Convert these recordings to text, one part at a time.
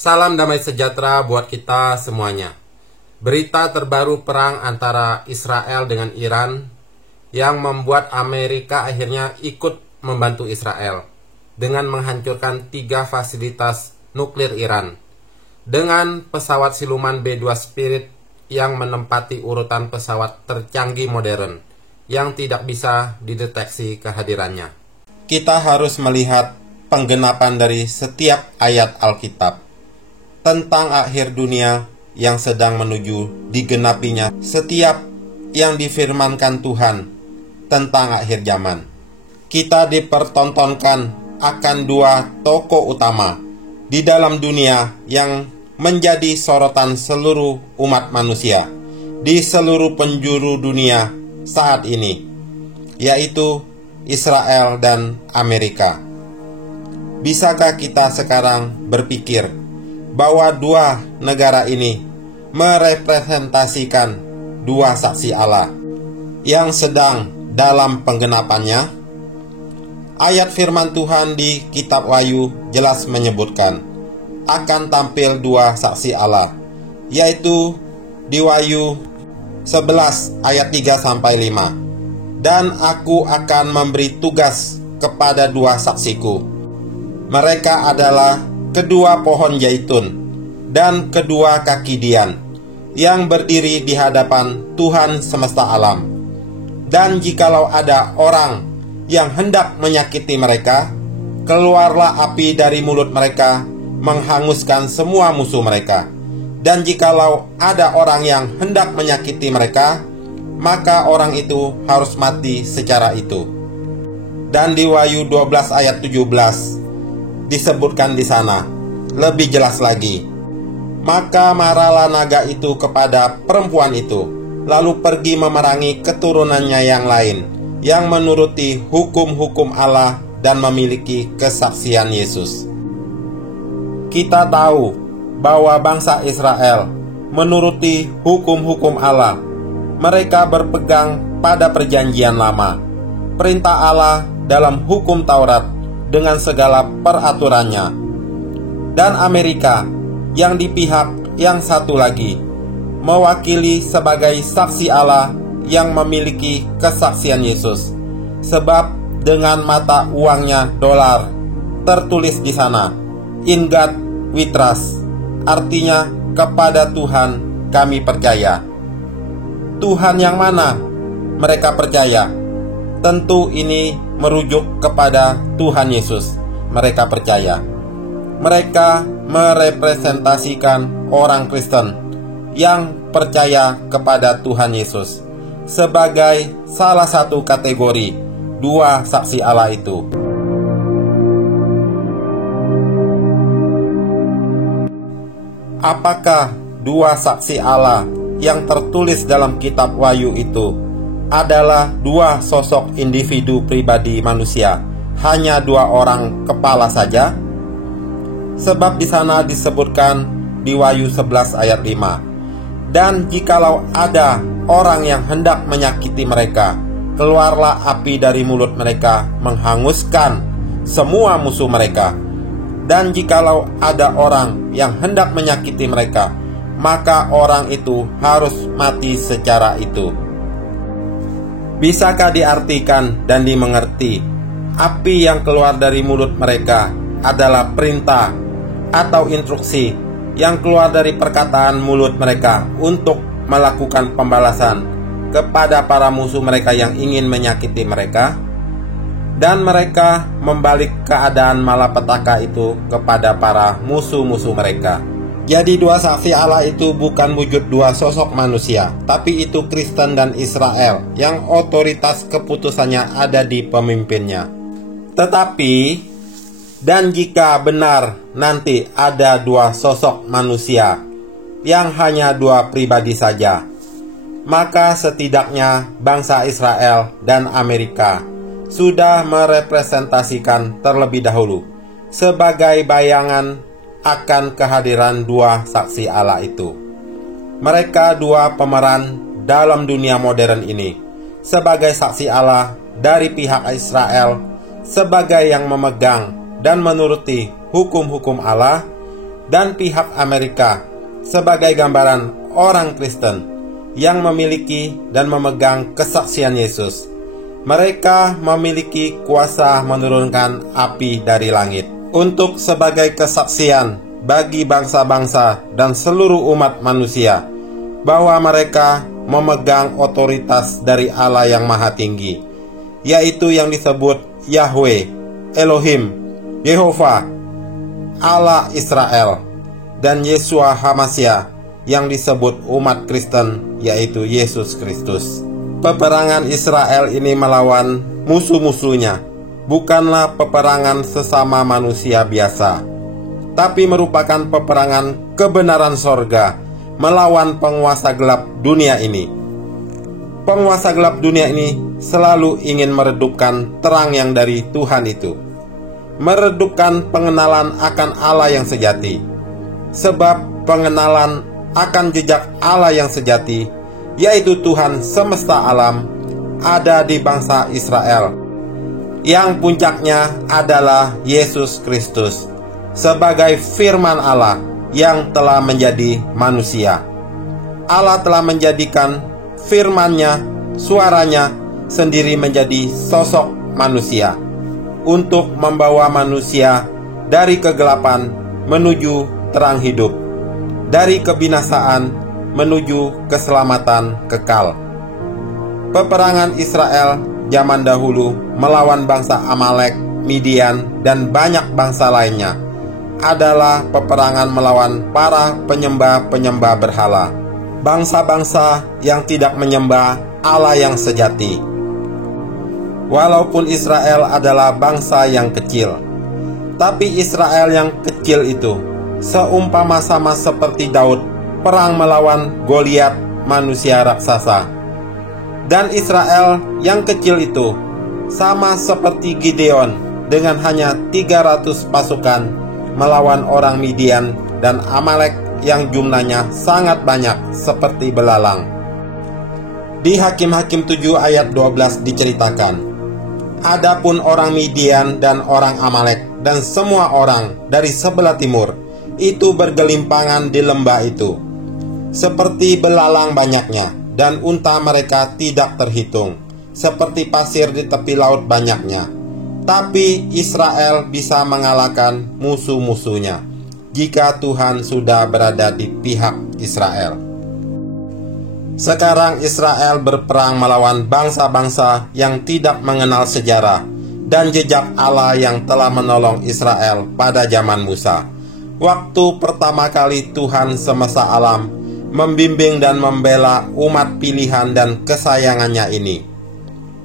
Salam damai sejahtera buat kita semuanya. Berita terbaru perang antara Israel dengan Iran yang membuat Amerika akhirnya ikut membantu Israel dengan menghancurkan 3 fasilitas nuklir Iran dengan pesawat siluman B-2 Spirit yang menempati urutan pesawat tercanggih modern yang tidak bisa dideteksi kehadirannya. Kita harus melihat penggenapan dari setiap ayat Alkitab tentang akhir dunia yang sedang menuju digenapinya setiap yang difirmankan Tuhan tentang akhir zaman. Kita dipertontonkan akan 2 tokoh utama di dalam dunia yang menjadi sorotan seluruh umat manusia di seluruh penjuru dunia saat ini, yaitu Israel dan Amerika. Bisakah kita sekarang berpikir bahwa 2 negara ini merepresentasikan 2 saksi Allah yang sedang dalam penggenapannya? Ayat firman Tuhan di kitab Wahyu jelas menyebutkan akan tampil 2 saksi Allah, yaitu di Wahyu 11 ayat 3-5. Dan aku akan memberi tugas kepada 2 saksiku. Mereka adalah kedua pohon zaitun dan kedua kaki dian yang berdiri di hadapan Tuhan semesta alam. Dan jikalau ada orang yang hendak menyakiti mereka, keluarlah api dari mulut mereka menghanguskan semua musuh mereka. Dan jikalau ada orang yang hendak menyakiti mereka, maka orang itu harus mati secara itu. Dan di Wahyu 12 ayat 17 disebutkan di sana lebih jelas lagi. Maka marahlah naga itu kepada perempuan itu, lalu pergi memerangi keturunannya yang lain, yang menuruti hukum-hukum Allah dan memiliki kesaksian Yesus. Kita tahu bahwa bangsa Israel menuruti hukum-hukum Allah. Mereka berpegang pada perjanjian lama, perintah Allah dalam hukum Taurat dengan segala peraturannya. Dan Amerika yang di pihak yang satu lagi mewakili sebagai saksi Allah yang memiliki kesaksian Yesus. Sebab dengan mata uangnya dolar tertulis di sana, "In God we trust," artinya kepada Tuhan kami percaya. Tuhan yang mana mereka percaya? Tentu ini merujuk kepada Tuhan Yesus. Mereka percaya. Mereka merepresentasikan orang Kristen yang percaya kepada Tuhan Yesus sebagai salah satu kategori 2 saksi Allah itu. Apakah 2 saksi Allah yang tertulis dalam kitab Wahyu itu adalah 2 sosok individu pribadi manusia, hanya 2 orang kepala saja? Sebab di sana disebutkan di Wahyu 11 ayat 5, "Dan jikalau ada orang yang hendak menyakiti mereka, keluarlah api dari mulut mereka menghanguskan semua musuh mereka. Dan jikalau ada orang yang hendak menyakiti mereka, maka orang itu harus mati secara itu." Bisakah diartikan dan dimengerti api yang keluar dari mulut mereka adalah perintah atau instruksi yang keluar dari perkataan mulut mereka untuk melakukan pembalasan kepada para musuh mereka yang ingin menyakiti mereka? Dan mereka membalik keadaan malapetaka itu kepada para musuh-musuh mereka. Jadi 2 saksi Allah itu bukan wujud 2 sosok manusia, tapi itu Kristen dan Israel yang otoritas keputusannya ada di pemimpinnya. Tetapi, dan jika benar nanti ada 2 sosok manusia yang hanya 2 pribadi saja, maka setidaknya bangsa Israel dan Amerika sudah merepresentasikan terlebih dahulu sebagai bayangan akan kehadiran 2 saksi Allah itu. Mereka 2 pemeran dalam dunia modern ini sebagai saksi Allah dari pihak Israel, sebagai yang memegang dan menuruti hukum-hukum Allah, dan pihak Amerika sebagai gambaran orang Kristen yang memiliki dan memegang kesaksian Yesus. Mereka memiliki kuasa menurunkan api dari langit untuk sebagai kesaksian bagi bangsa-bangsa dan seluruh umat manusia bahwa mereka memegang otoritas dari Allah yang Maha Tinggi, yaitu yang disebut Yahweh, Elohim, Yehova, Allah Israel, dan Yeshua HaMashiach yang disebut umat Kristen, yaitu Yesus Kristus. Peperangan Israel ini melawan musuh-musuhnya bukanlah peperangan sesama manusia biasa, tapi merupakan peperangan kebenaran sorga melawan penguasa gelap dunia ini. Penguasa gelap dunia ini selalu ingin meredupkan terang yang dari Tuhan itu, meredupkan pengenalan akan Allah yang sejati. Sebab pengenalan akan jejak Allah yang sejati, yaitu Tuhan semesta alam, ada di bangsa Israel, yang puncaknya adalah Yesus Kristus sebagai firman Allah yang telah menjadi manusia. Allah telah menjadikan firman-Nya, suaranya sendiri menjadi sosok manusia untuk membawa manusia dari kegelapan menuju terang hidup, dari kebinasaan menuju keselamatan kekal. Peperangan Israel zaman dahulu melawan bangsa Amalek, Midian, dan banyak bangsa lainnya adalah peperangan melawan para penyembah-penyembah berhala, bangsa-bangsa yang tidak menyembah Allah yang sejati. Walaupun Israel adalah bangsa yang kecil, tapi Israel yang kecil itu seumpama sama seperti Daud perang melawan Goliat, manusia raksasa. Dan Israel yang kecil itu sama seperti Gideon dengan hanya 300 pasukan melawan orang Midian dan Amalek yang jumlahnya sangat banyak seperti belalang. Di Hakim-Hakim 7 ayat 12 diceritakan, adapun orang Midian dan orang Amalek dan semua orang dari sebelah timur itu bergelimpangan di lembah itu, seperti belalang banyaknya, dan unta mereka tidak terhitung, seperti pasir di tepi laut banyaknya. Tapi Israel bisa mengalahkan musuh-musuhnya jika Tuhan sudah berada di pihak Israel. Sekarang Israel berperang melawan bangsa-bangsa yang tidak mengenal sejarah dan jejak Allah yang telah menolong Israel pada zaman Musa, waktu pertama kali Tuhan semesta alam membimbing dan membela umat pilihan dan kesayangannya ini.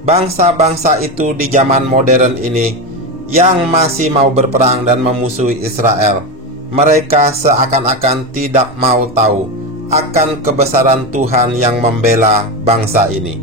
Bangsa-bangsa itu di zaman modern ini yang masih mau berperang dan memusuhi Israel, mereka seakan-akan tidak mau tahu akan kebesaran Tuhan yang membela bangsa ini.